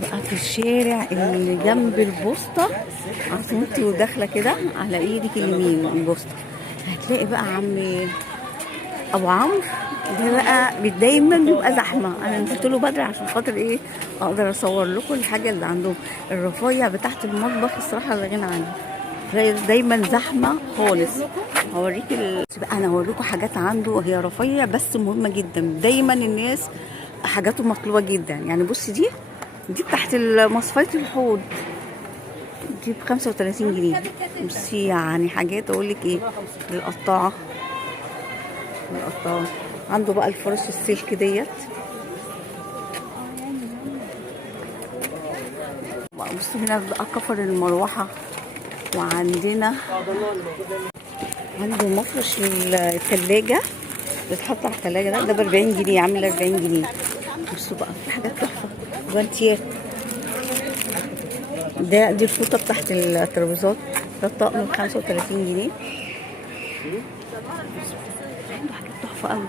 بقى في الشارع اللي جنب البوسطة، عصمتي وداخلة كده على ايدك اليمين البوسطة، هتلاقي بقى عم ابو عمرو. ده بقى دايما بيبقى زحمه. انا نزلت له بدري عشان خاطر ايه، اقدر اصور لكم الحاجه اللي عندهم. الرفايع بتاعت المطبخ الصراحه لا غنى عنها، دايما زحمه خالص. هوريك بقى انا هوريكم حاجات عنده، هي رفايع بس مهمه جدا. دايما الناس حاجاته مطلوبه جدا. يعني بصي دي تحت مصفايه الحوض، دي ب 35 جنيه. بصي يعني حاجات اقول لك ايه، القطاعه عنده بقى الفرش السلك ديت. بصوا هنا بقى كفر المروحه. وعندنا عنده مفرش للثلاجه، بتحط على الثلاجه. ده ب 40 جنيه، عامل 40 جنيه. بصوا بقى في حاجات تحفه، جوانتيات. دي الفوطه بتاعت الترابيزات، ده الطقم ب 35 جنيه. عنده حاجات تحفه قوي،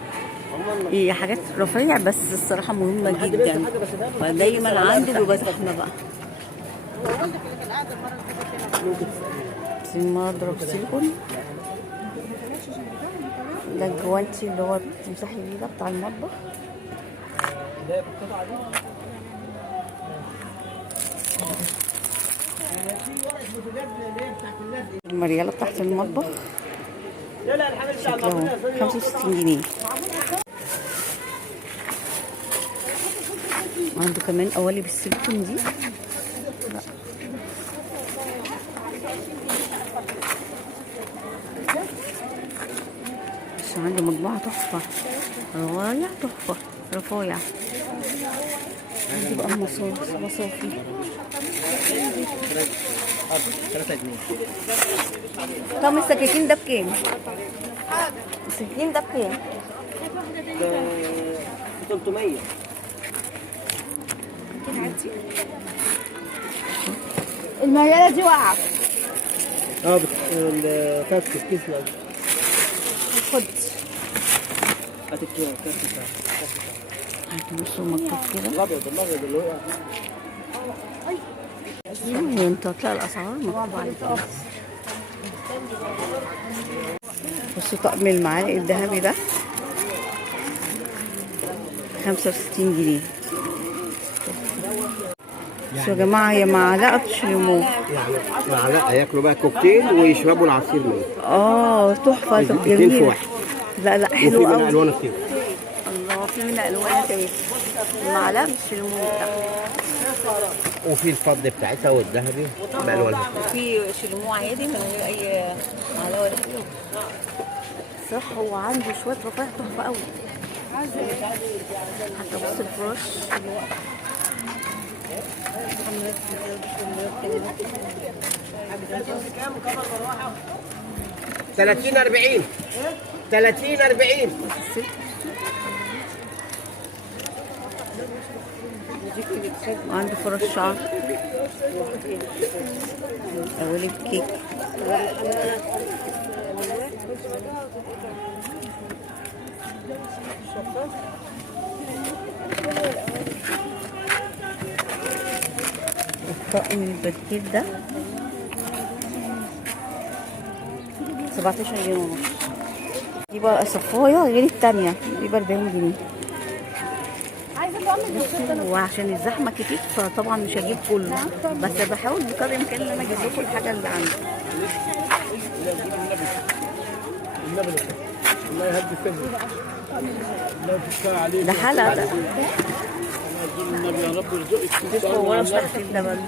هي حاجات رفيع بس الصراحه مهمه جدا، ودايما عنده بيبقى زحمه بقى. مضرب سيليكون، ده الجوانتي اللي هو بتمسحي بيه ده بتاع المطبخ. المريالة بتاعت المطبخ شكلها 65 جنيه. عنده كمان قوالب السيليكون دي. بس عنده مجموعة تحفة، روايع تحفة، رفايع. عندي بقى مصافي 3 جنيه. طب السكاكين ده بكام؟ السكاكين ده بكام؟ 300. المريالة دي واقعة. كاس كيس لازم. خد هات الكيس بتاعك. بصوا مكتوب كده الابيض اللي هو انت هتلاقي الاسعار مكتوب على كده. بصوا طقم المعالق الذهبي ده 65 جنيه. بصوا يا جماعه، هي معلقه بشليمون، يعني معلقه ياكلوا بقى كوكتيل ويشربوا العصير منه. تحفه. طب اتنين في جميله. واحد. لا حلو وفي قوي. منها الوان كتير. الله، في منها الوان كتير. المعلقه بالشليمون بتاعها، وفي الفضه بتاعتها والذهبي بالوانها. في شليمون عادي من غير اي معلقه ولا حاجه. صح، هو عنده شويه رفايع تحفه قوي. حتى بص الفرش 30 40 30 40. وعنده فرش شعر، قوالب كيك. الطقم البكيت ده 17 جنيه ونص. دي بقى صفايه غير التانية، دي ب 40 جنيه. وعشان الزحمه كتير فطبعا مش هجيب كله، بس بحاول بقدر الامكان ان انا اجيب لكم الحاجه اللي عندي. الله يهدي السنة. الله يفتح عليك. ده حلقه ده. النبي يا رب يرزقك. هو مش تحت الجبل.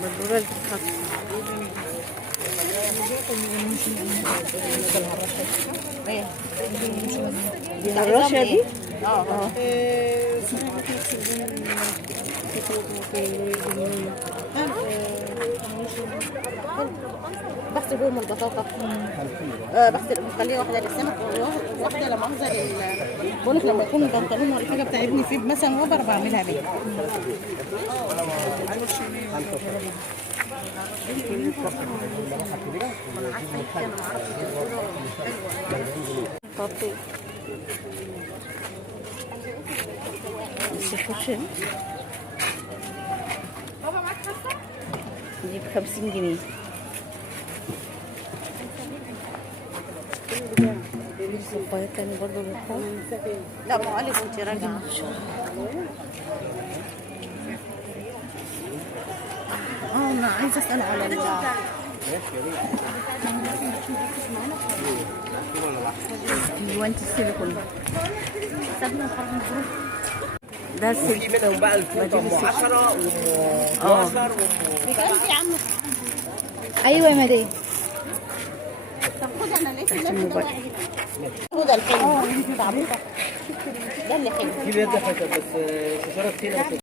البدوره اللي بتتحط. الرشه دي بغسل بهم البطاطا، بغسل بخليها واحده للسمك وواحده لا مؤاخذه بقول لك لما يكون البنطلون ولا حاجه بتاع ابني فيه مثلا وبر بعملها بيه. بس الفرشة دي ب50 جنيه. صفايات تاني برضه بالحب. لا ما قالك وانت راجعه. انا عايزه اسال على الوانت السيليكون ده في منهم بقى الفوطه ام 10 وام 12 بجد يا عم. ايوه يا مدام. طب خد انا لقيت تحت الموبايل. خد الحلو. ده اللي حلو. في بيد فتى بس شجره كتير.